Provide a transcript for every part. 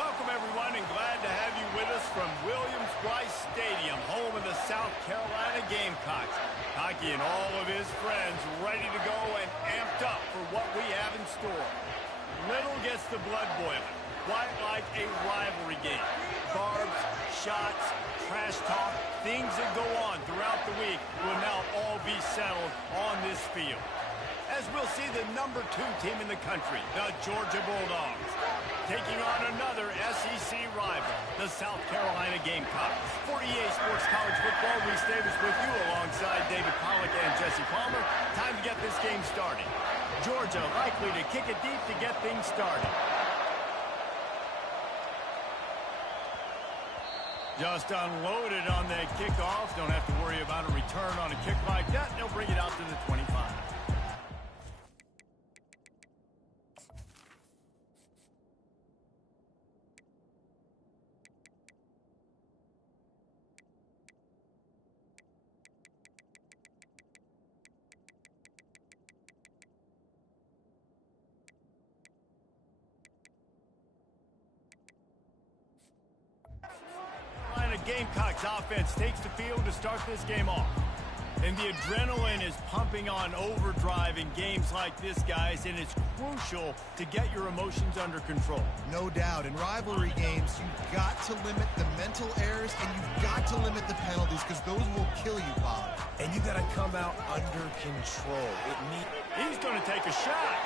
Welcome, everyone, and glad to have you with us from Williams-Brice Stadium, home of the South Carolina Gamecocks. Hockey and all of his friends ready to go and amped up for what we have in store. Little gets the blood boiling, quite like a rivalry game. Barbs, shots, trash talk, things that go on throughout the week will now all be settled on this field. As we'll see the number 2 team in the country, the Georgia Bulldogs, taking on another SEC rival, the South Carolina Gamecocks. 48 Sports College Football, Reese Davis with you alongside David Pollack and Jesse Palmer. Time to get this game started. Georgia likely to kick it deep to get things started. Just unloaded on that kickoff. Don't have to worry about a return on a kick like that. They'll bring it out to the 25. Gamecocks offense takes the field to start this game off. And the adrenaline is pumping on overdrive in games like this, guys, and it's crucial to get your emotions under control. No doubt. In rivalry games, you've got to limit the mental errors and you've got to limit the penalties because those will kill you, Bob. And you got to come out under control. He's going to take a shot.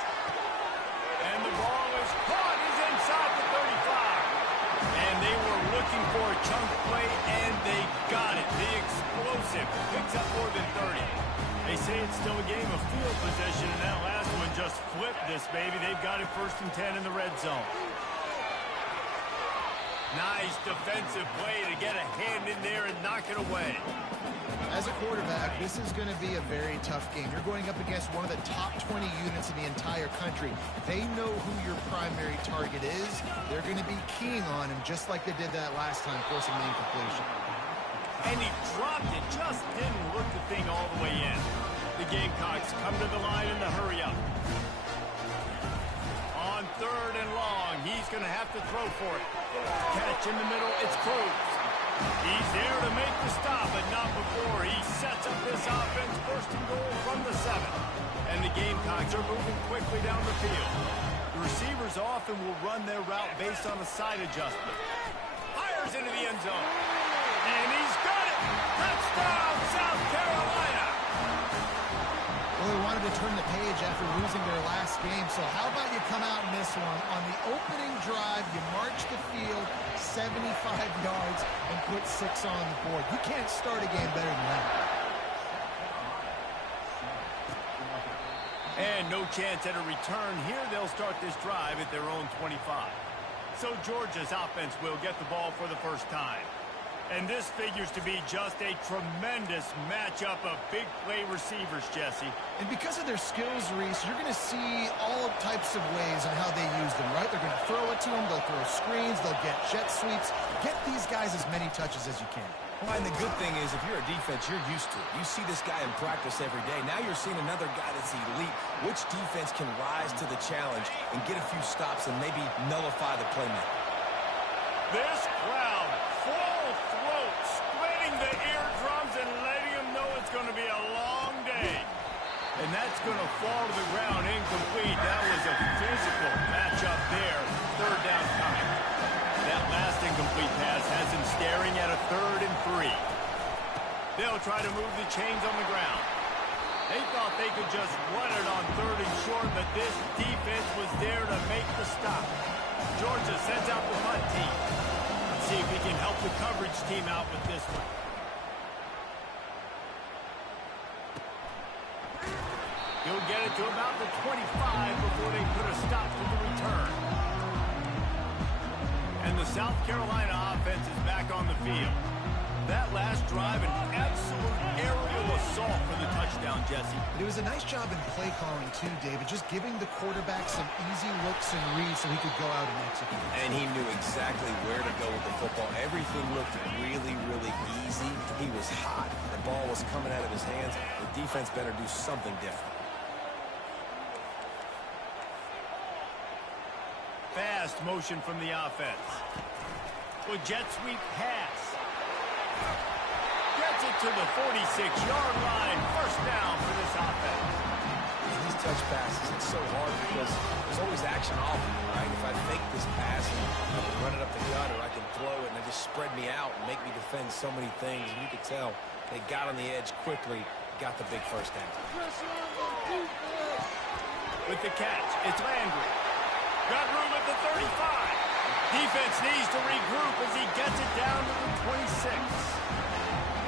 And the ball is caught. He's inside the 35. And they were looking for a chunk play, and they got it. The explosive picks up more than 30. They say it's still a game of field possession, and that last one just flipped this, baby. They've got it 1st and 10 in the red zone. Nice defensive play to get a hand in there and knock it away. As a quarterback, this is going to be a very tough game. You're going up against one of the top 20 units in the entire country. They know who your primary target is. They're going to be keying on him just like they did that last time, forcing the incompletion. And he dropped it, just didn't work the thing all the way in. The Gamecocks come to the line in the hurry up. On 3rd and long, he's going to have to throw for it. Catch in the middle, it's Cruz. He's there to make the stop, but not before he sets up this offense. 1st and goal from the 7. And the Gamecocks are moving quickly down the field. The receivers often will run their route based on a side adjustment. Fires into the end zone. And he's got it! Touchdown, South Carolina! Well, they wanted to turn the page after losing their last game, so how about you come out in this one? On the opening drive, you march the field 75 yards and put 6 on the board. You can't start a game better than that. And no chance at a return here. They'll start this drive at their own 25. So Georgia's offense will get the ball for the first time. And this figures to be just a tremendous matchup of big play receivers, Jesse. And because of their skills, Reese, you're going to see all types of ways on how they use them, right? They're going to throw it to them, they'll throw screens, they'll get jet sweeps. Get these guys as many touches as you can. Well, and the good thing is, if you're a defense, you're used to it. You see this guy in practice every day. Now you're seeing another guy that's elite. Which defense can rise to the challenge and get a few stops and maybe nullify the playmaker? This crowd, full throat, splitting the eardrums and letting them know it's going to be a long day. And that's going to fall to the ground incomplete. That was a physical matchup there. 3rd down coming. That last incomplete pass has him staring at a 3rd and 3. They'll try to move the chains on the ground. They thought they could just run it on 3rd and short, but this defense was there to make the stop. Georgia sends out the punt team. Let's see if he can help the coverage team out with this one. He'll get it to about the 25 before they put a stop to the return. And the South Carolina offense is back on the field. That last drive, an absolute aerial assault for the touchdown, Jesse. It was a nice job in play calling, too, David, just giving the quarterback some easy looks and reads so he could go out and execute. And he knew exactly where to go with the football. Everything looked really, really easy. He was hot. The ball was coming out of his hands. The defense better do something different. Fast best motion from the offense. With jet sweep pass. Gets it to the 46-yard line. First down for this offense. These touch passes, it's so hard because there's always action off of me, right? If I fake this pass and I can run it up the gut, or I can throw it and they just spread me out and make me defend so many things. And you could tell they got on the edge quickly, got the big first down. With the catch, it's Landry. Got room at the 35. Defense needs to regroup as he gets it down to the 26.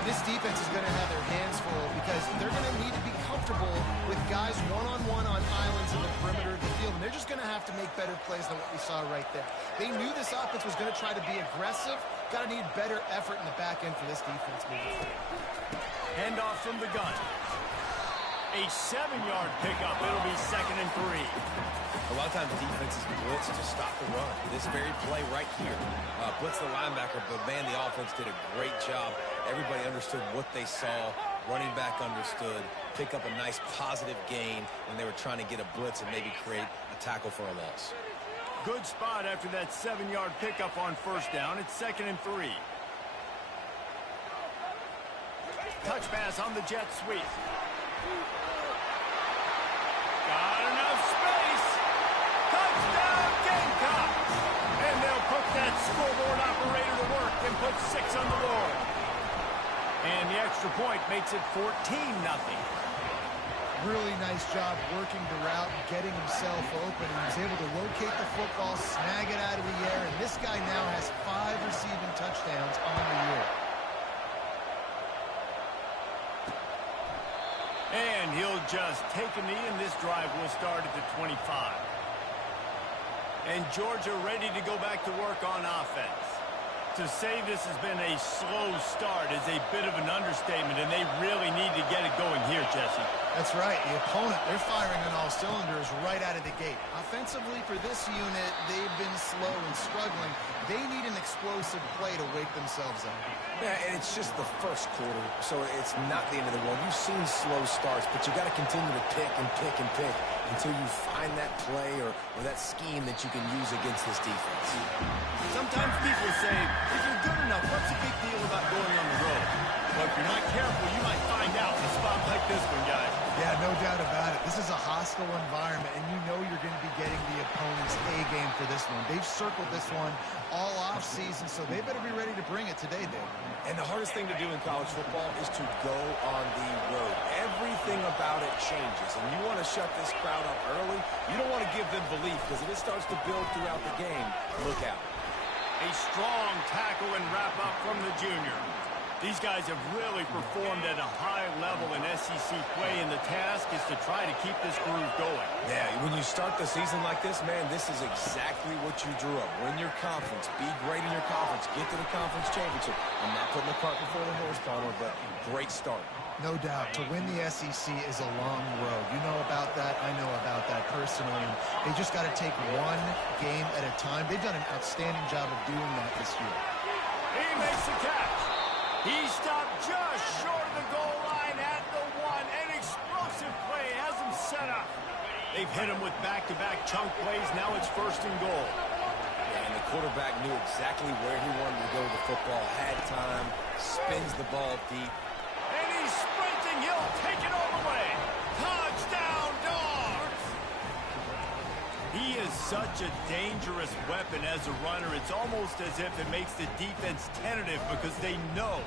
This defense is going to have their hands full because they're going to need to be comfortable with guys one-on-one on islands in the perimeter of the field, and they're just going to have to make better plays than what we saw right there. They knew this offense was going to try to be aggressive. Got to need better effort in the back end for this defense moving forward. Handoff from the gun. A 7-yard pickup. It'll be 2nd and 3. A lot of times defenses blitz to stop the run. This very play right here, blitz the linebacker, but man, the offense did a great job. Everybody understood what they saw. Running back understood. Pick up a nice positive gain when they were trying to get a blitz and maybe create a tackle for a loss. Good spot after that 7-yard pickup on first down. It's 2nd and 3. Touch pass on the jet sweep. Got enough space. Touchdown Gamecocks. And they'll put that scoreboard operator to work and put 6 on the board. And the extra point makes it 14-0. Really nice job working the route and getting himself open. He was able to locate the football, snag it out of the air, and this guy now has 5 receiving touchdowns on the year. And he'll just take a knee, and this drive will start at the 25. And Georgia ready to go back to work on offense. To say this has been a slow start is a bit of an understatement, and they really need to get it going here, Jesse. That's right. The opponent, they're firing on all cylinders right out of the gate. Offensively, for this unit, they've been slow and struggling. They need an explosive play to wake themselves up. Yeah, and it's just the first quarter, so it's not the end of the world. You've seen slow starts, but you got to continue to pick and pick and pick until you find that play or that scheme that you can use against this defense. Sometimes people say, if you're good enough, what's the big deal about going on the road? Well, if you're not careful, you might find out in a spot like this one, guys. Yeah, no doubt about it. This is a hostile environment, and you know you're going to be getting the opponent's A-game for this one. They've circled this one all off-season, so they better be ready to bring it today, Dave. And the hardest thing to do in college football is to go on the road. Everything about it changes, and you want to shut this crowd up early. You don't want to give them belief, because if it starts to build throughout the game, look out. A strong tackle and wrap-up from the junior. These guys have really performed at a high level in SEC play, and the task is to try to keep this groove going. Yeah, when you start the season like this, man, this is exactly what you drew up. Win your conference. Be great in your conference. Get to the conference championship. I'm not putting the cart before the horse, Palmer, but great start. No doubt. To win the SEC is a long road. You know about that. I know about that personally. And they just got to take one game at a time. They've done an outstanding job of doing that this year. He makes the catch. He stopped just short of the goal line at the 1. An explosive play has him set up. They've hit him with back-to-back chunk plays. Now it's 1st and goal. Yeah, and the quarterback knew exactly where he wanted to go with the football. Had time, spins the ball deep. And he's sprinting. He'll take it all the way. Touchdown, Dogs! He is such a dangerous weapon as a runner. It's almost as if it makes the defense tentative because they know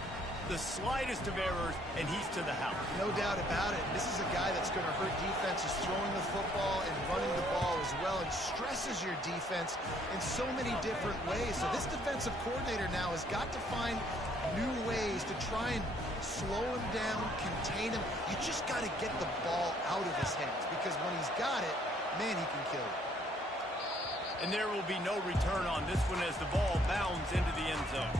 the slightest of errors, and he's to the house. No doubt about it. This is a guy that's going to hurt defenses throwing the football and running the ball as well, and stresses your defense in so many different ways. So this defensive coordinator now has got to find new ways to try and slow him down, contain him. You just got to get the ball out of his hands, because when he's got it, man, he can kill you. And there will be no return on this one as the ball bounds into the end zone.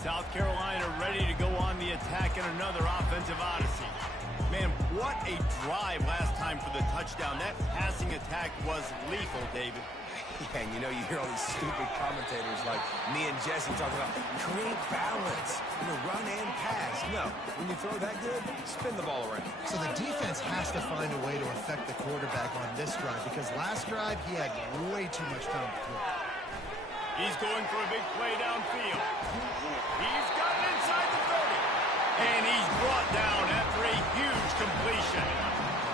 South Carolina ready to go on the attack in another offensive odyssey. Man, what a drive last time for the touchdown. That passing attack was lethal, David. Yeah, and you know, you hear all these stupid commentators like me and Jesse talking about create balance, run and pass. No, when you throw that good, spin the ball around. So the defense has to find a way to affect the quarterback on this drive because last drive he had way too much time to throw. He's going for a big play downfield. He's got it inside the 30. And he's brought down after a huge completion.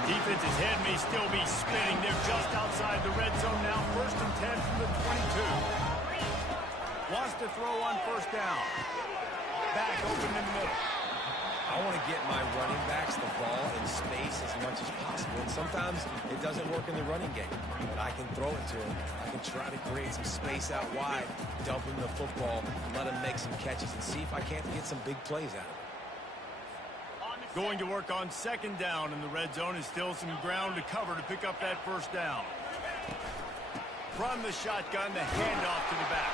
Defense's head may still be spinning. They're just outside the red zone now. 1st and 10 from the 22. Wants to throw on 1st down. Back open in the middle. I want to get my running backs the ball in space as much as possible. And sometimes it doesn't work in the running game. But I can throw it to him. I can try to create some space out wide, dump him the football, let him make some catches, and see if I can't get some big plays out of it. Going to work on 2nd down in the red zone is still some ground to cover to pick up that 1st down. From the shotgun, the handoff to the back.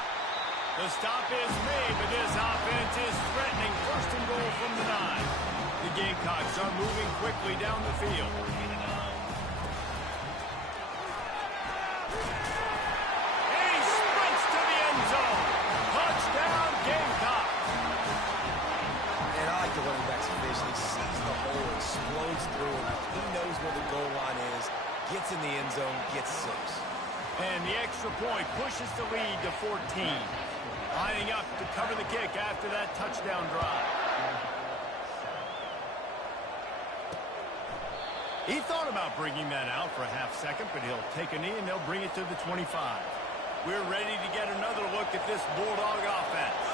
The stop is made, but this offense is threatening 1st and goal from the 9. The Gamecocks are moving quickly down the field. And he sprints to the end zone. Touchdown, Gamecocks. And I like the running back's vision. He sees the hole, explodes through it. He knows where the goal line is, gets in the end zone, gets 6. And the extra point pushes the lead to 14. Lining up to cover the kick after that touchdown drive. He thought about bringing that out for a half-second, but he'll take a knee and they'll bring it to the 25. We're ready to get another look at this Bulldog offense.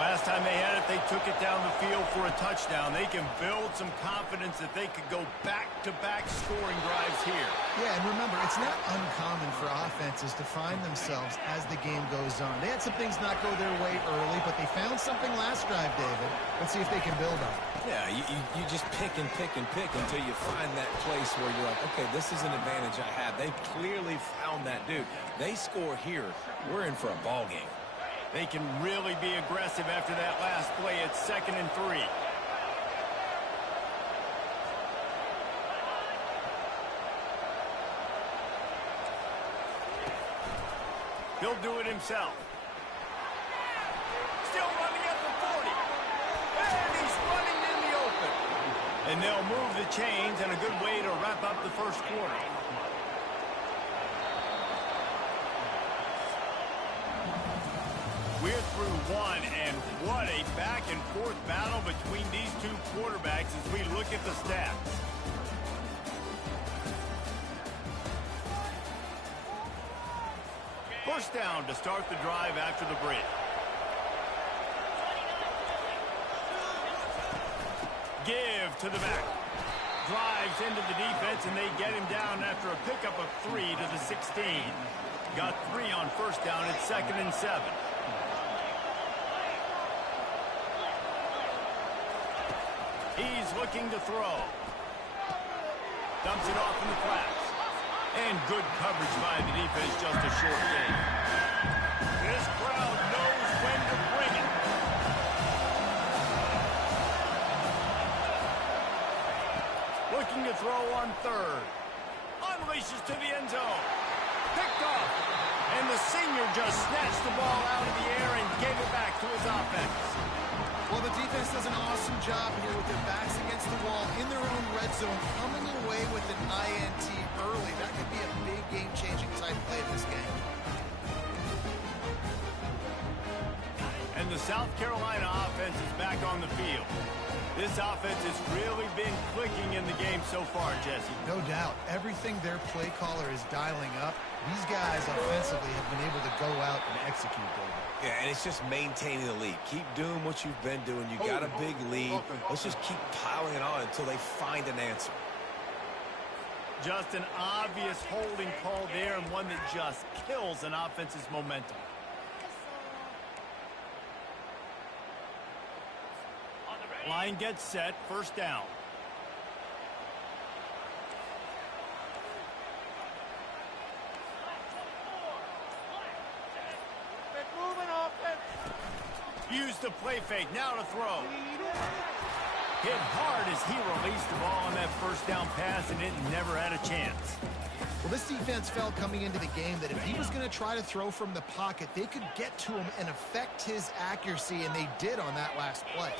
Last time they had it, they took it down the field for a touchdown. They can build some confidence that they could go back-to-back scoring drives here. Yeah, and remember, it's not uncommon for offenses to find themselves as the game goes on. They had some things not go their way early, but they found something last drive, David. Let's see if they can build on it. Yeah, you just pick and pick and pick until you find that place where you're like, okay, this is an advantage I have. They clearly found that dude. They score here, we're in for a ball game. They can really be aggressive after that last play. It's 2nd and 3. He'll do it himself. Still running at the 40. And he's running in the open. And they'll move the chains, and a good way to wrap up the 1st quarter. We're through 1, and what a back-and-forth battle between these two quarterbacks as we look at the stats. First down to start the drive after the break. Give to the back. Drives into the defense, and they get him down after a pickup of 3 to the 16. Got 3 on 1st down. It's 2nd and 7. He's looking to throw. Dumps it off in the flats. And good coverage by the defense, just a short gain. This crowd knows when to bring it. Looking to throw on 3rd. Unleashes to the end zone. Picked off. And the senior just snatched the ball out of the air and gave it back to his offense. Well, the defense does an awesome job here with their backs against the wall in their own red zone, coming away with an INT early. That could be a big game-changing type play in this game. And the South Carolina offense is back on the field. This offense has really been clicking in the game so far, Jesse. No doubt. Everything their play caller is dialing up, these guys offensively have been able to go out and execute, David. Yeah, and it's just maintaining the lead. Keep doing what you've been doing. You got a big lead. Let's just keep piling it on until they find an answer. Just an obvious holding call there, and one that just kills an offense's momentum. Line gets set, 1st down. Use the play fake, now to throw. Hit hard as he released the ball on that first down pass, and it never had a chance. Well, this defense felt coming into the game that if he was going to try to throw from the pocket, they could get to him and affect his accuracy, and they did on that last play.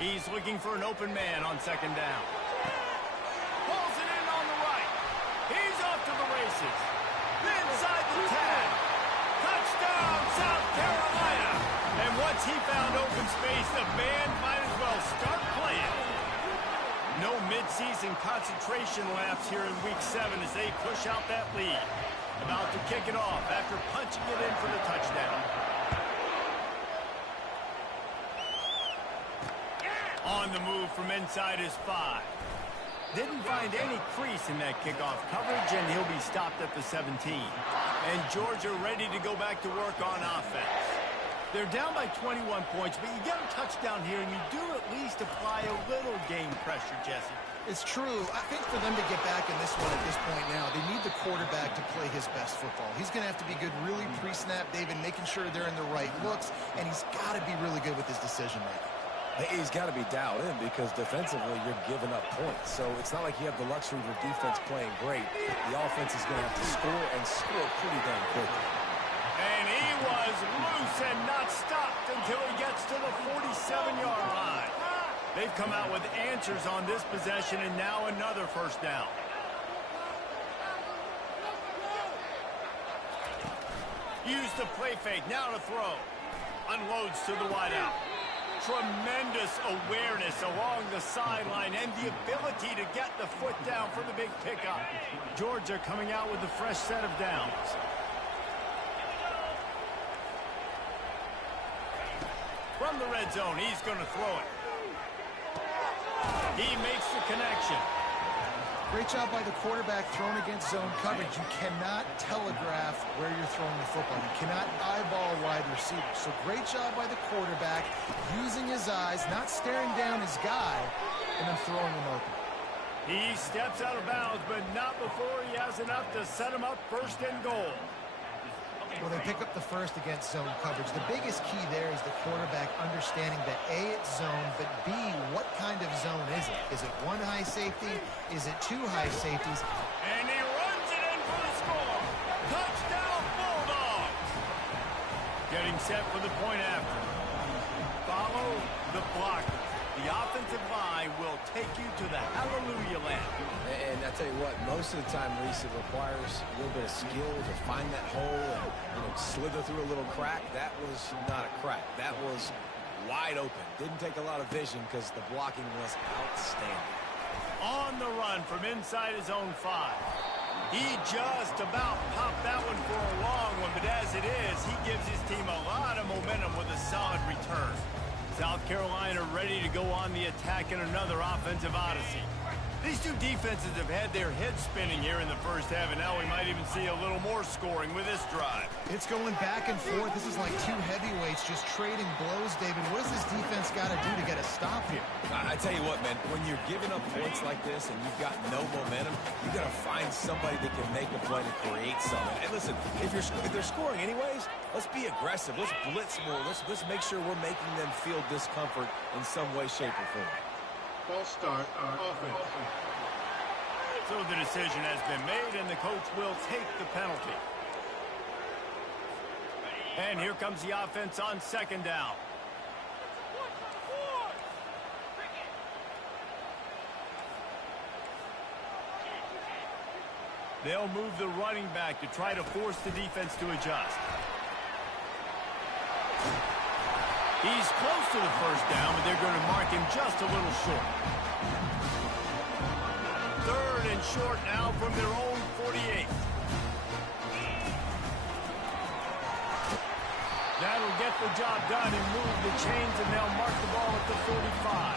He's looking for an open man on second down. Pulls it in on the right. He's off to the races. Inside the 10. Touchdown, South Carolina. And once he found open space, the band might as well start playing. No midseason concentration laps here in Week 7 as they push out that lead. About to kick it off after punching it in for the touchdown. On the move from inside his 5. Didn't find any crease in that kickoff coverage, and he'll be stopped at the 17. And Georgia ready to go back to work on offense. They're down by 21 points, but you get a touchdown here, and you do at least apply a little game pressure, Jesse. It's true. I think for them to get back in this one at this point now, they need the quarterback to play his best football. He's going to have to be good really pre-snap, David, making sure they're in the right looks, and he's got to be really good with his decision-making. He's got to be dialed in because defensively you're giving up points. So it's not like you have the luxury of your defense playing great. The offense is going to have to score and score pretty damn quickly. And he was loose and not stopped until he gets to the 47-yard line. They've come out with answers on this possession, and now another first down. Use the play fake, now to throw. Unloads to the wideout. Tremendous awareness along the sideline and the ability to get the foot down for the big pickup. Georgia coming out with a fresh set of downs. From the red zone, he's going to throw it. He makes the connection. Great job by the quarterback throwing against zone coverage. You cannot telegraph where you're throwing the football. You cannot eyeball wide receivers. So great job by the quarterback using his eyes, not staring down his guy, and then throwing him open. He steps out of bounds, but not before he has enough to set him up first and goal. Well, they pick up the first against zone coverage. The biggest key there is the quarterback understanding that A, it's zone, but B, what kind of zone is it? Is it one high safety? Is it two high safeties? And he runs it in for the score. Touchdown, Bulldogs. Getting set for the point after. Follow the blocker. The offensive line will take you to the hallelujah land. And I tell you what, most of the time, Reese, it requires a little bit of skill to find that hole and slither through a little crack. That was not a crack. That was wide open. Didn't take a lot of vision because the blocking was outstanding. On the run from inside his own 5. He just about popped that one for a long one, but as it is, he gives his team a lot of momentum with a solid return. South Carolina ready to go on the attack in another offensive odyssey. These two defenses have had their heads spinning here in the first half, and now we might even see a little more scoring with this drive. It's going back and forth. This is like two heavyweights just trading blows, David. What does this defense got to do to get a stop here? I tell you what, man, when you're giving up points like this and you've got no momentum, you got to find somebody that can make a play to create something. And listen, if they're scoring anyways, let's be aggressive. Let's blitz more. Let's make sure we're making them feel discomfort in some way, shape, or form. False start on offense. So the decision has been made, and the coach will take the penalty. And here comes the offense on second down. They'll move the running back to try to force the defense to adjust. He's close to the first down, but they're going to mark him just a little short. Third and short now from their own 48. That'll get the job done and move the chains, and they'll mark the ball at the 45.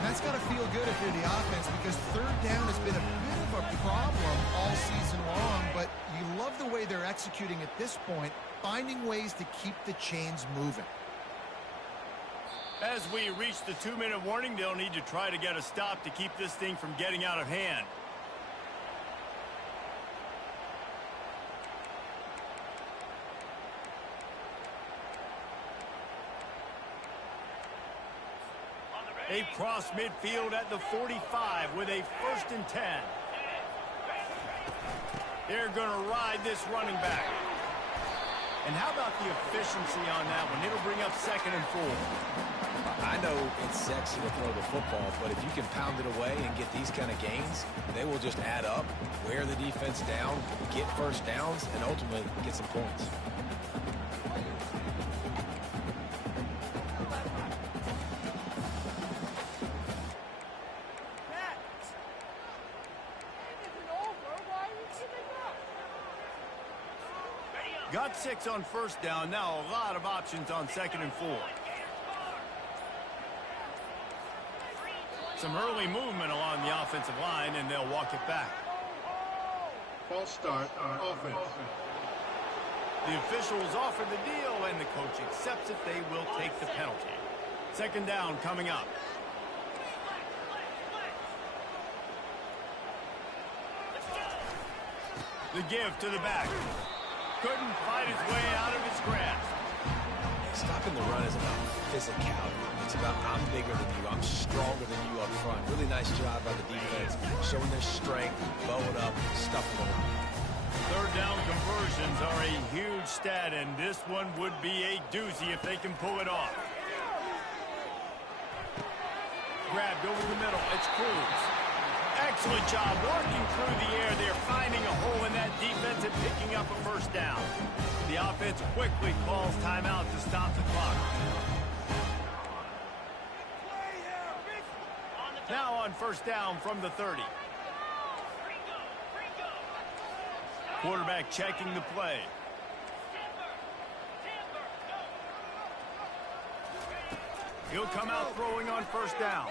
And that's got to feel good if you're the offense, because third down has been a bit of a problem all season long, but you love the way they're executing at this point, finding ways to keep the chains moving. As we reach the 2-minute warning, they'll need to try to get a stop to keep this thing from getting out of hand. They cross midfield at the 45 with a 1st and 10. They're going to ride this running back. And how about the efficiency on that one? It'll bring up 2nd and 4. I know it's sexy to throw the football, but if you can pound it away and get these kind of gains, they will just add up, wear the defense down, get first downs, and ultimately get some points. Got 6 on 1st down. Now a lot of options on 2nd and 4. Some early movement along the offensive line, and they'll walk it back. False start on offense. The officials offer the deal, and the coach accepts it. They will take the penalty. 2nd down coming up. The give to the back. Couldn't fight his way out of his grasp. Stopping the run is about physicality. It's about I'm bigger than you, I'm stronger than you up front. Really nice job by the defense, showing their strength, bowing up, stuffing the run. 3rd down conversions are a huge stat, and this one would be a doozy if they can pull it off. Grabbed over the middle. It's Cruz. Excellent job working through the air. They're finding a hole in that defense and picking up a 1st down. The offense quickly calls timeout to stop the clock. Now on 1st down from the 30. Quarterback checking the play. He'll come out throwing on 1st down.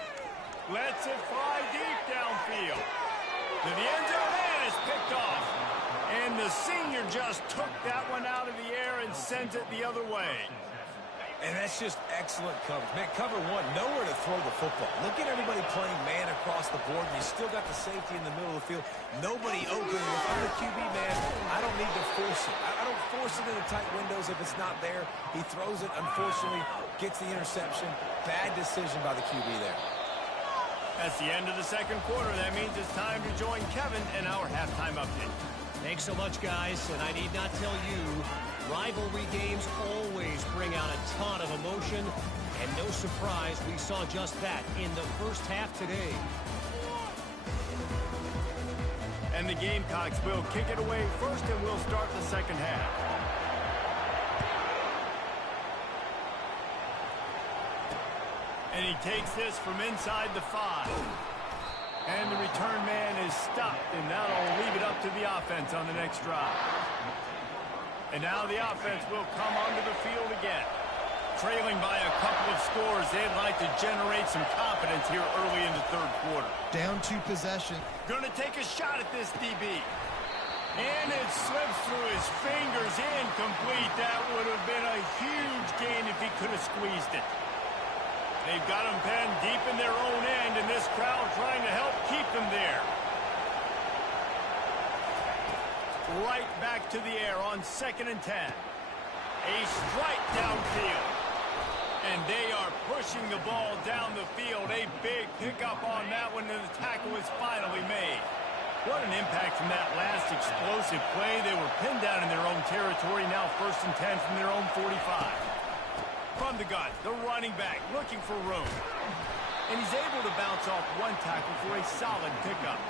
Lets it fly deep downfield. To the end zone, and it's picked off. And the senior just took that one out of the air and sends it the other way. And that's just excellent coverage. Man, cover one, nowhere to throw the football. Look at everybody playing man across the board, and you still got the safety in the middle of the field. Nobody open. If I'm the QB, man, I don't need to force it. I don't force it into tight windows if it's not there. He throws it, unfortunately, gets the interception. Bad decision by the QB there. That's the end of the 2nd quarter. That means it's time to join Kevin in our halftime update. Thanks so much, guys, and I need not tell you, rivalry games always bring out a ton of emotion, and no surprise we saw just that in the 1st half today. And the Gamecocks will kick it away first, and we'll start the 2nd half. And he takes this from inside the 5. And the return man is stopped, and that'll leave it up to the offense on the next drive. And now the offense will come onto the field again. Trailing by a couple of scores, they'd like to generate some confidence here early in the 3rd quarter. Down 2 possession. Going to take a shot at this DB. And it slips through his fingers, incomplete. That would have been a huge gain if he could have squeezed it. They've got him penned deep in their own end, and this crowd trying to help keep them there. Right back to the air on 2nd and 10. A strike downfield. And they are pushing the ball down the field. A big pickup on that one, and the tackle is finally made. What an impact from that last explosive play. They were pinned down in their own territory. Now 1st and 10 from their own 45. From the gun, the running back looking for room. And he's able to bounce off one tackle for a solid pickup.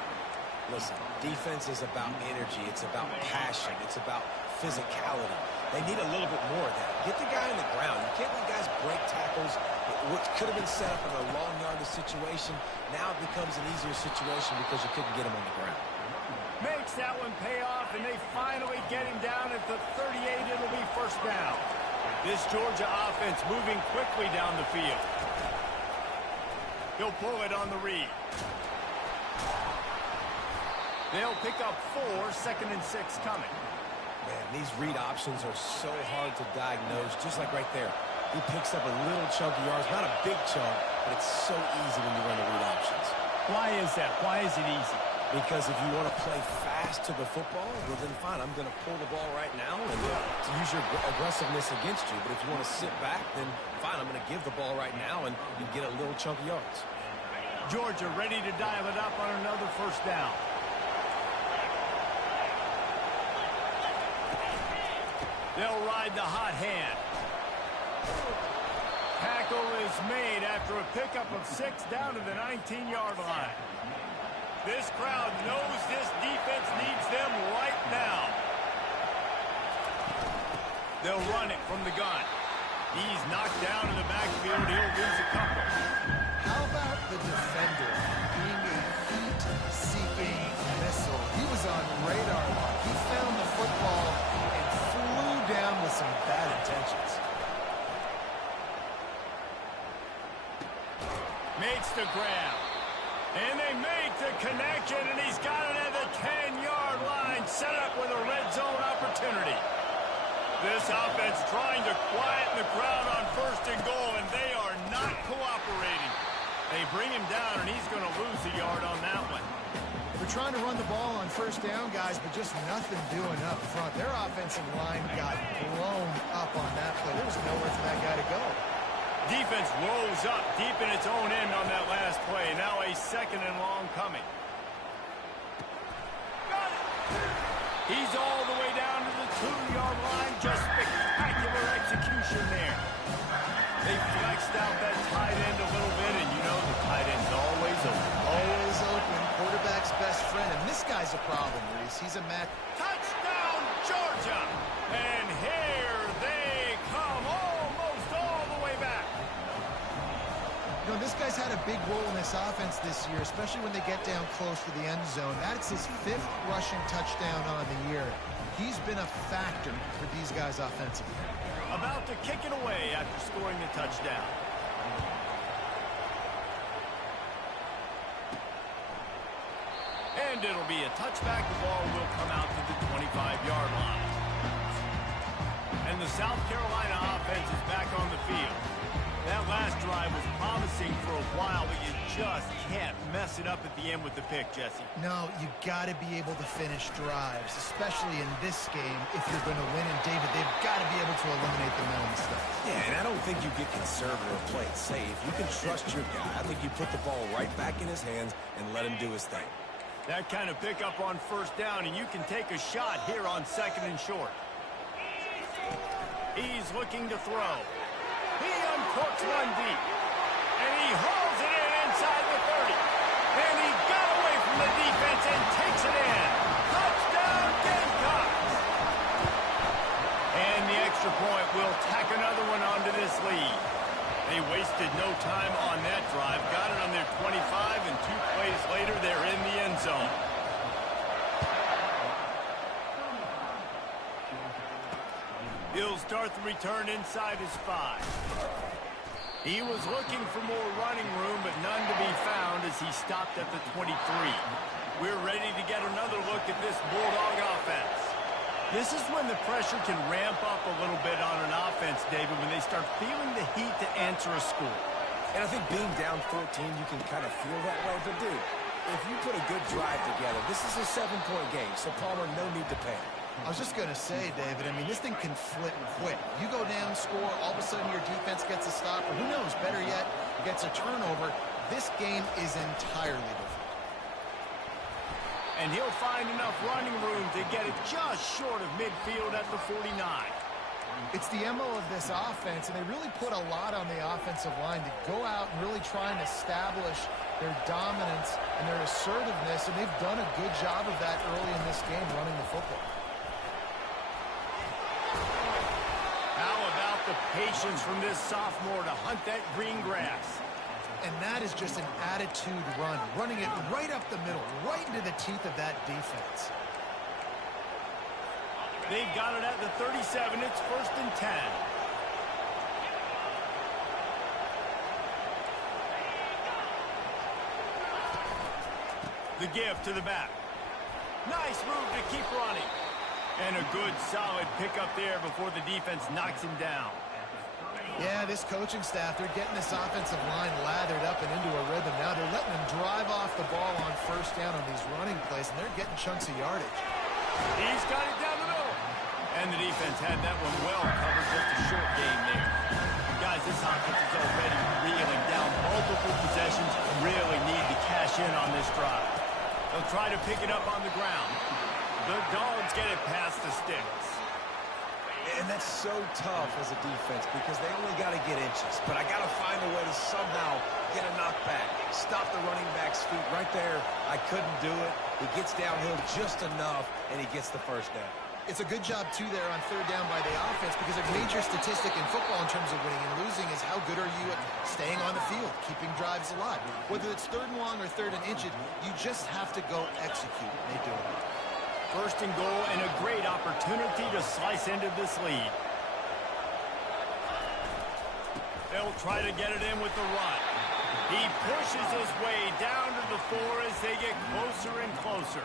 Listen, defense is about energy. It's about passion. It's about physicality. They need a little bit more of that. Get the guy on the ground. You can't let guys break tackles, which could have been set up in a long yardage situation. Now it becomes an easier situation because you couldn't get him on the ground. Makes that one pay off, and they finally get him down at the 38. It'll be 1st down. This Georgia offense moving quickly down the field. He'll pull it on the read. They'll pick up 4, 2nd and 6 coming. Man, these read options are so hard to diagnose, just like right there. He picks up a little chunk of yards, not a big chunk, but it's so easy when you run the read options. Why is that? Why is it easy? Because if you want to play fast to the football, well, then fine, I'm going to pull the ball right now and to use your aggressiveness against you. But if you want to sit back, then fine, I'm going to give the ball right now and get a little chunk of yards. Georgia ready to dial it up on another first down. They'll ride the hot hand. Tackle is made after a pickup of 6 down to the 19-yard line. This crowd knows this defense needs them right now. They'll run it from the gun. He's knocked down in the backfield. He'll lose a couple. How about the defender being a heat-seeking missile? He was on radar. He found the football and flew down with some bad intentions. Makes the grab. And they make the connection, and he's got it at the 10-yard line, set up with a red zone opportunity. This offense trying to quieten the crowd on 1st and goal, and they are not cooperating. They bring him down, and he's going to lose a yard on that one. They're trying to run the ball on 1st down, guys, but just nothing doing up front. Their offensive line got blown up on that play. There was nowhere for that guy to go. Defense rolls up deep in its own end on that last play. Now a 2nd and long coming. Got it. He's all the way down to the 2-yard line. Just spectacular execution there. They flexed out that tight end a little bit, and you know the tight end's always open. Always open. Quarterback's best friend, and this guy's a problem, Reese. He's a match. Touchdown, Georgia! And here they come almost all the way back. You know, this guy's had a big role in this offense this year, especially when they get down close to the end zone. That's his 5th rushing touchdown on the year. He's been a factor for these guys offensively. About to kick it away after scoring the touchdown. And it'll be a touchback. The ball will come out to the 25-yard line. And the South Carolina offense is back on the field. That last drive was promising for a while, but you just can't mess it up at the end with the pick, Jesse. No, you got to be able to finish drives, especially in this game if you're going to win. And, David, they've got to be able to eliminate the mental mistakes. Yeah, and I don't think you get conservative or play it safe. You can trust your guy. I think you put the ball right back in his hands and let him do his thing. That kind of pickup on 1st down, and you can take a shot here on 2nd and short. He's looking to throw. He uncorks one deep. And he hauls it in inside the 30. And he got away from the defense and takes it in. Touchdown, Gamecocks! And the extra point will tack another one onto this lead. They wasted no time on that drive. Got it on their 25, and 2 plays later, they're in the end zone. He'll start the return inside his 5. He was looking for more running room, but none to be found as he stopped at the 23. We're ready to get another look at this Bulldog offense. This is when the pressure can ramp up a little bit on an offense, David, when they start feeling the heat to answer a score. And I think being down 14, you can kind of feel that way. But, dude, if you put a good drive together, this is a 7-point game, so Palmer, no need to panic. I was just going to say, David, I mean, this thing can flip quick. You go down, score, all of a sudden your defense gets a stop, or who knows, better yet, gets a turnover. This game is entirely different. And he'll find enough running room to get it just short of midfield at the 49. It's the MO of this offense, and they really put a lot on the offensive line to go out and really try and establish their dominance and their assertiveness, and they've done a good job of that early in this game running the football. How about the patience from this sophomore to hunt that green grass? And that is just an attitude run, running it right up the middle, right into the teeth of that defense. They've got it at the 37. It's 1st and 10. The give to the back. Nice move to keep running. And a good, solid pickup there before the defense knocks him down. Yeah, this coaching staff, they're getting this offensive line lathered up and into a rhythm. Now they're letting them drive off the ball on first down on these running plays, and they're getting chunks of yardage. He's got it down the middle. And the defense had that one well covered. Just a short game there. Guys, this offense is already reeling down multiple possessions. Really need to cash in on this drive. They'll try to pick it up on the ground. The Dogs get it past the sticks. And that's so tough as a defense because they only got to get inches. But I got to find a way to somehow get a knockback. Stop the running back's feet right there. I couldn't do it. He gets downhill just enough, and he gets the first down. It's a good job, too, there on third down by the offense because a major statistic in football in terms of winning and losing is how good are you at staying on the field, keeping drives alive. Whether it's third and long or third and inches, you just have to go execute. They do it. First and goal and a great opportunity to slice into this lead. They'll try to get it in with the run. He pushes his way down to the 4 as they get closer and closer.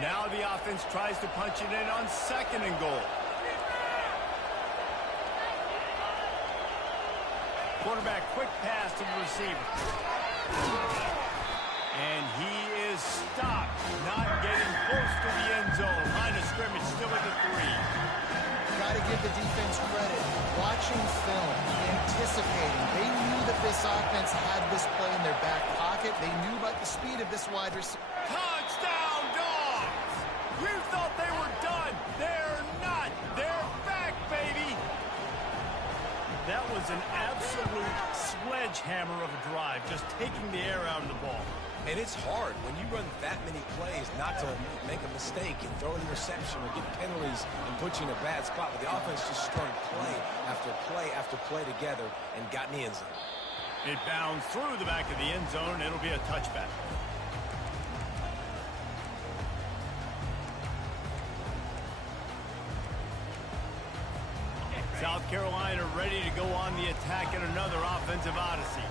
Now the offense tries to punch it in on second and goal. Quarterback, quick pass to the receiver. And he is stopped, not getting close to the end zone. Line of scrimmage still at the 3. Got to give the defense credit. Watching film, anticipating. They knew that this offense had this play in their back pocket. They knew about the speed of this wide receiver. Touchdown, Dogs! You thought they were done. They're not. They're back, baby. That was an absolute sledgehammer of a drive, just taking the air out of the ball. And it's hard when you run that many plays not to make a mistake and throw an interception or get penalties and put you in a bad spot. But the offense just strung play after play after play together and got in the end zone. It bounds through the back of the end zone. It'll be a touchback. South Carolina ready to go on the attack in another offensive odyssey.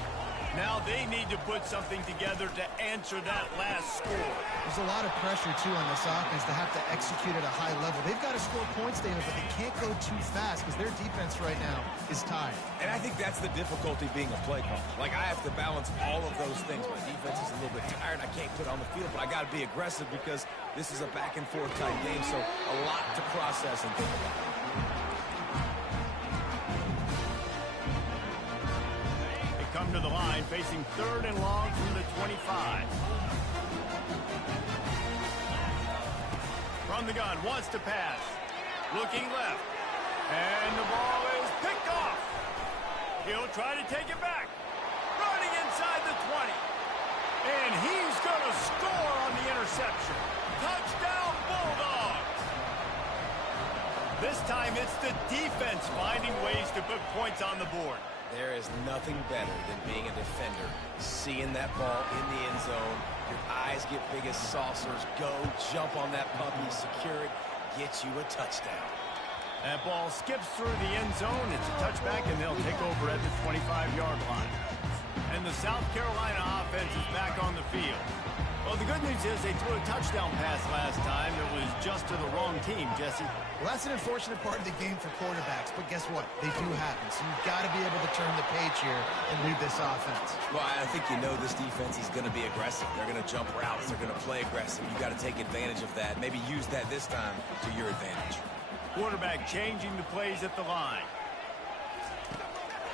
Now they need to put something together to answer that last score. There's a lot of pressure, too, on this offense to have to execute at a high level. They've got to score points, David, but they can't go too fast because their defense right now is tired. And I think that's the difficulty being a play caller. Like, I have to balance all of those things. My defense is a little bit tired. I can't put on the field, but I got to be aggressive because this is a back-and-forth type game, so a lot to process and think about. Come to the line, facing third and long from the 25. From the gun, wants to pass. Looking left. And the ball is picked off. He'll try to take it back. Running inside the 20. And he's going to score on the interception. Touchdown, Bulldogs. This time it's the defense finding ways to put points on the board. There is nothing better than being a defender, seeing that ball in the end zone, your eyes get big as saucers, go, jump on that puppy, secure it, get you a touchdown. That ball skips through the end zone, it's a touchback, and they'll take over at the 25-yard line. And the South Carolina offense is back on the field. Well, the good news is they threw a touchdown pass last time. It was just to the wrong team, Jesse. Well, that's an unfortunate part of the game for quarterbacks, but guess what? They do happen, so you've got to be able to turn the page here and lead this offense. Well, I think you know this defense is going to be aggressive. They're going to jump routes. They're going to play aggressive. You've got to take advantage of that. Maybe use that this time to your advantage. Quarterback changing the plays at the line.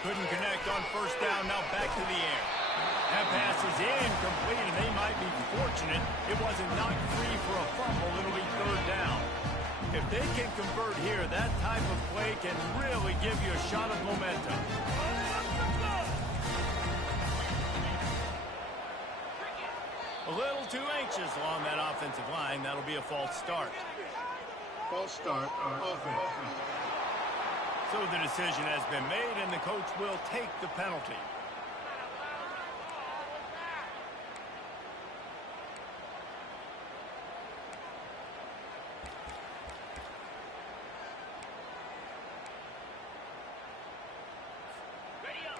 Couldn't connect on first down, now back to the air. That pass is incomplete, and they might be fortunate it wasn't knocked free for a fumble. It'll be third down. If they can convert here, that type of play can really give you a shot of momentum. A little too anxious along that offensive line. That'll be a false start. False start on offense. So the decision has been made, and the coach will take the penalty.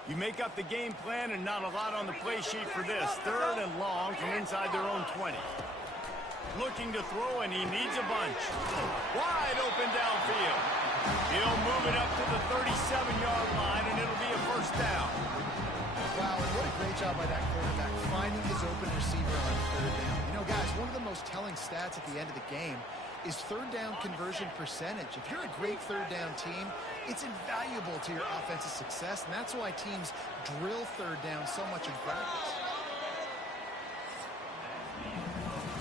You make up the game plan and not a lot on the play sheet for this. Third and long from inside their own 20. Looking to throw, and he needs a bunch. Wide open downfield. He'll move it up to the 37-yard line, and it'll be a first down. Wow, and what a great job by that quarterback, finding his open receiver on third down. You know, guys, one of the most telling stats at the end of the game is third down conversion percentage. If you're a great third down team, it's invaluable to your offensive success, and that's why teams drill third down so much in practice.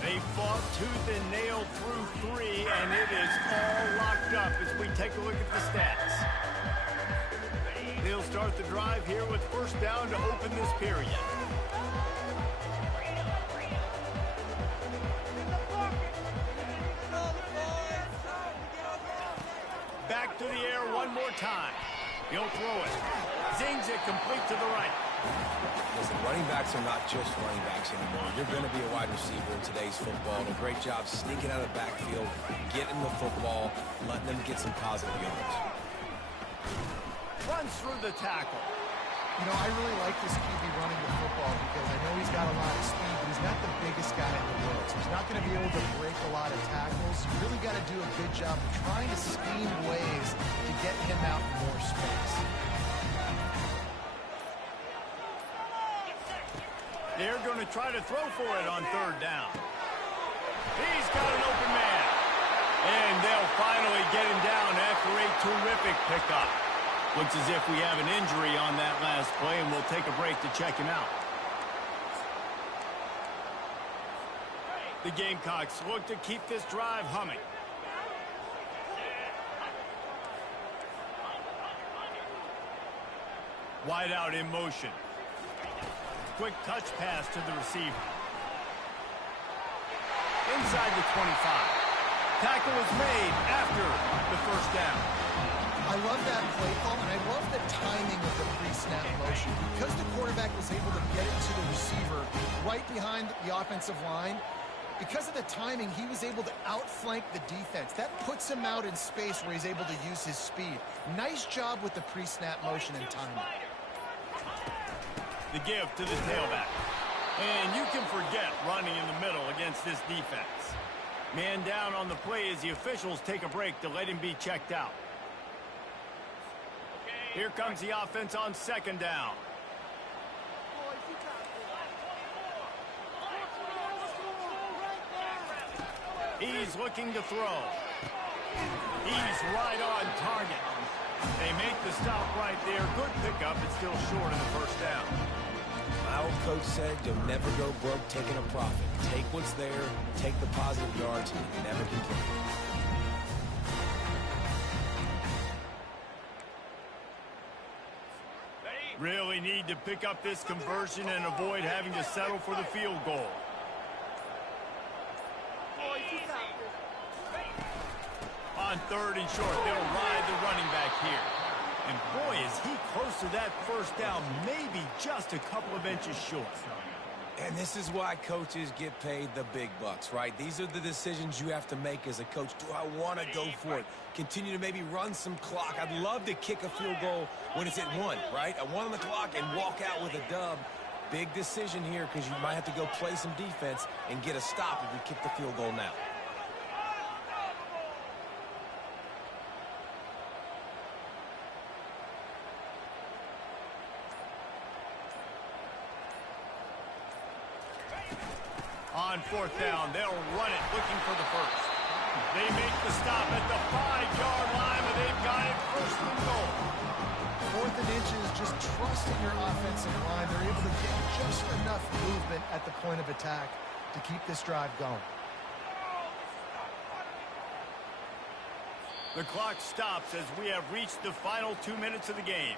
They fought tooth and nail through 3, and it is all locked up as we take a look at the stats. They'll start the drive here with first down to open this period. Back to the air one more time. He'll throw it. Zings it complete to the right. Listen, running backs are not just running backs anymore. You're going to be a wide receiver in today's football. And a great job sneaking out of the backfield, getting the football, letting them get some positive yards. Runs through the tackle. You know, I really like this QB running the football because I know he's got a lot of speed, but he's not the biggest guy in the world. So he's not going to be able to break a lot of tackles. You really got to do a good job of trying to scheme ways to get him out in more space. They're going to try to throw for it on third down. He's got an open man. And they'll finally get him down after a terrific pickup. Looks as if we have an injury on that last play, and we'll take a break to check him out. The Gamecocks look to keep this drive humming. Wide out in motion. Quick touch pass to the receiver. Inside the 25. Tackle is made after the first down. I love that play call, and I love the timing of the pre-snap motion. Because the quarterback was able to get it to the receiver right behind the offensive line, because of the timing, he was able to outflank the defense. That puts him out in space where he's able to use his speed. Nice job with the pre-snap motion and timing. The give to the tailback. And you can forget running in the middle against this defense. Man down on the play as the officials take a break to let him be checked out. Here comes the offense on second down. He's looking to throw. He's right on target. They make the stop right there. Good pickup, but still short of the first down. My old coach said you'll never go broke taking a profit. Take what's there, take the positive yards, and never complain. Really need to pick up this conversion and avoid having to settle for the field goal. On third and short, they'll ride the running back here. And boy, is he close to that first down, maybe just a couple of inches short. And this is why coaches get paid the big bucks, right? These are the decisions you have to make as a coach. Do I want to go for it? Continue to maybe run some clock. I'd love to kick a field goal when it's at 1, right? A 1 on the clock and walk out with a dub. Big decision here because you might have to go play some defense and get a stop if you kick the field goal now. On fourth down, they'll run it, looking for the first. They make the stop at the 5-yard line, but they've got it first and goal. Fourth and inches, just trusting your offensive line. They're able to get just enough movement at the point of attack to keep this drive going. The clock stops as we have reached the final 2 minutes of the game.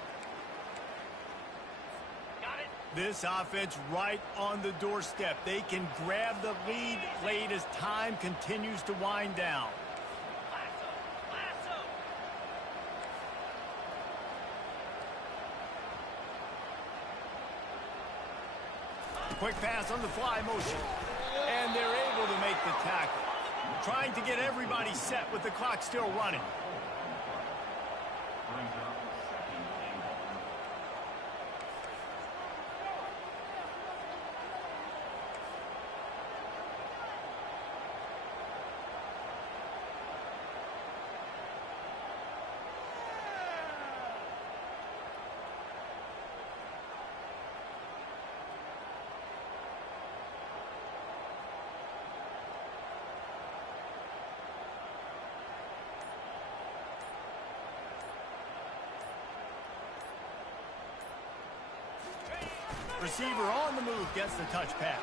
This offense right on the doorstep. They can grab the lead late as time continues to wind down. Quick pass on the fly motion. And they're able to make the tackle. Trying to get everybody set with the clock still running. Receiver on the move gets the touch pass.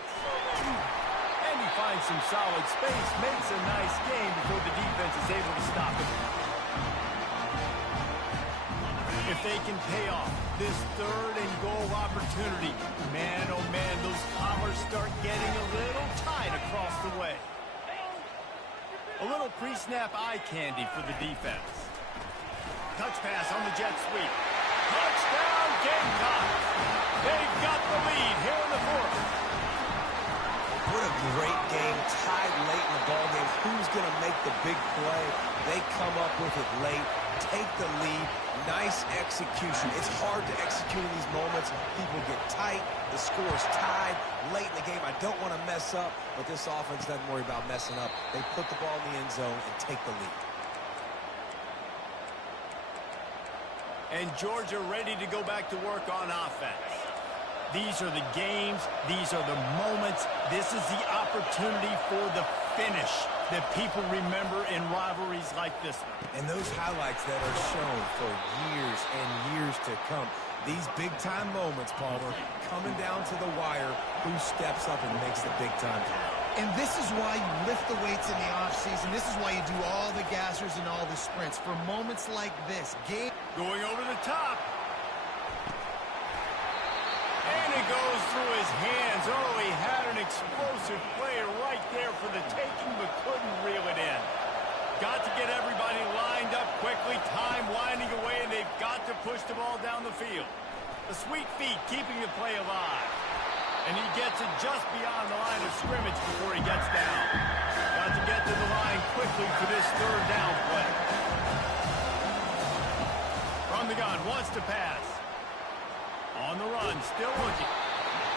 And he finds some solid space, makes a nice gain before the defense is able to stop him. If they can pay off this 3rd and goal opportunity, man, oh man, those collars start getting a little tight across the way. A little pre-snap eye candy for the defense. Touch pass on the jet sweep. Touchdown, Gamecocks! They've got the lead here in the 4th. What a great game, tied late in the ballgame. Who's going to make the big play? They come up with it late, take the lead. Nice execution. It's hard to execute in these moments. People get tight. The score is tied late in the game. I don't want to mess up, but this offense doesn't worry about messing up. They put the ball in the end zone and take the lead. And Georgia ready to go back to work on offense. These are the games. These are the moments. This is the opportunity for the finish that people remember in rivalries like this one. And those highlights that are shown for years and years to come. These big-time moments, Palmer, coming down to the wire, who steps up and makes the big-time play. And this is why you lift the weights in the offseason. This is why you do all the gassers and all the sprints. For moments like this. Going over the top. And it goes through his hands. Oh, he had an explosive player right there for the taking, but couldn't reel it in. Got to get everybody lined up quickly. Time winding away, and they've got to push the ball down the field. The sweet feet keeping the play alive. And he gets it just beyond the line of scrimmage before he gets down. Got to get to the line quickly for this 3rd down play. From the gun, wants to pass. On the run, still looking.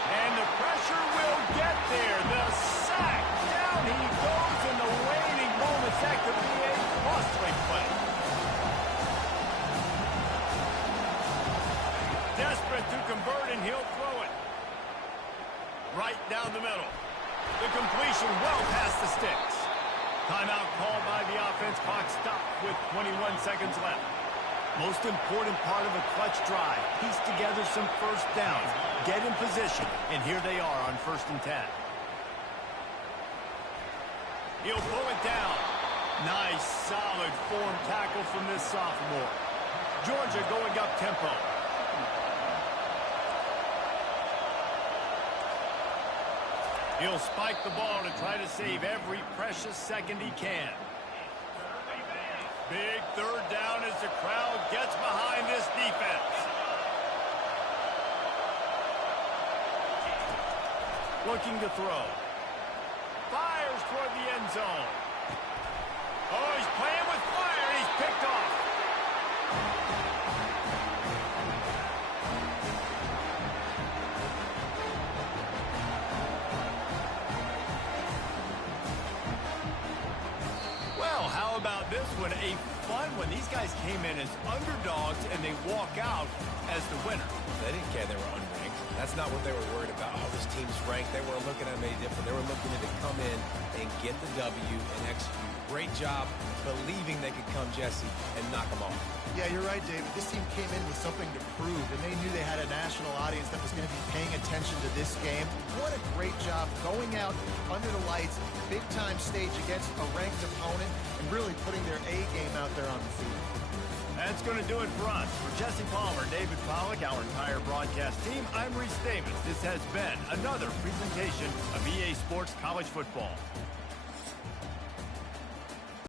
And the pressure will get there. The sack. Down he goes in the waning moments. That could be a costly play. Desperate to convert, and he'll throw it. Right down the middle. The completion well past the sticks. Timeout called by the offense. Clock stopped with 21 seconds left. Most important part of a clutch drive. Piece together some first downs. Get in position. And here they are on 1st and 10. He'll pull it down. Nice, solid form tackle from this sophomore. Georgia going up tempo. He'll spike the ball to try to save every precious second he can. Big 3rd down as the crowd gets behind this defense. Looking to throw. Fires toward the end zone. Oh, he's playing with fire. He's picked off. Well, how about this one? A fun one. These guys came in as underdogs, and they walk out as the winner. They didn't care they were unranked. That's not what they were worried about. Oh, this team's ranked. They weren't looking at them any different. They were looking to come in and get the W and execute. Great job believing they could come, Jesse, and knock them off. Yeah, you're right, David. This team came in with something to prove, and they knew they had a national audience that was going to be paying attention to this game. What a great job going out under the lights, big-time stage against a ranked opponent, and really putting their A game out there on the field. That's going to do it for us. For Jesse Palmer, David Pollack, our entire broadcast team, I'm Reese Davis. This has been another presentation of EA Sports College Football.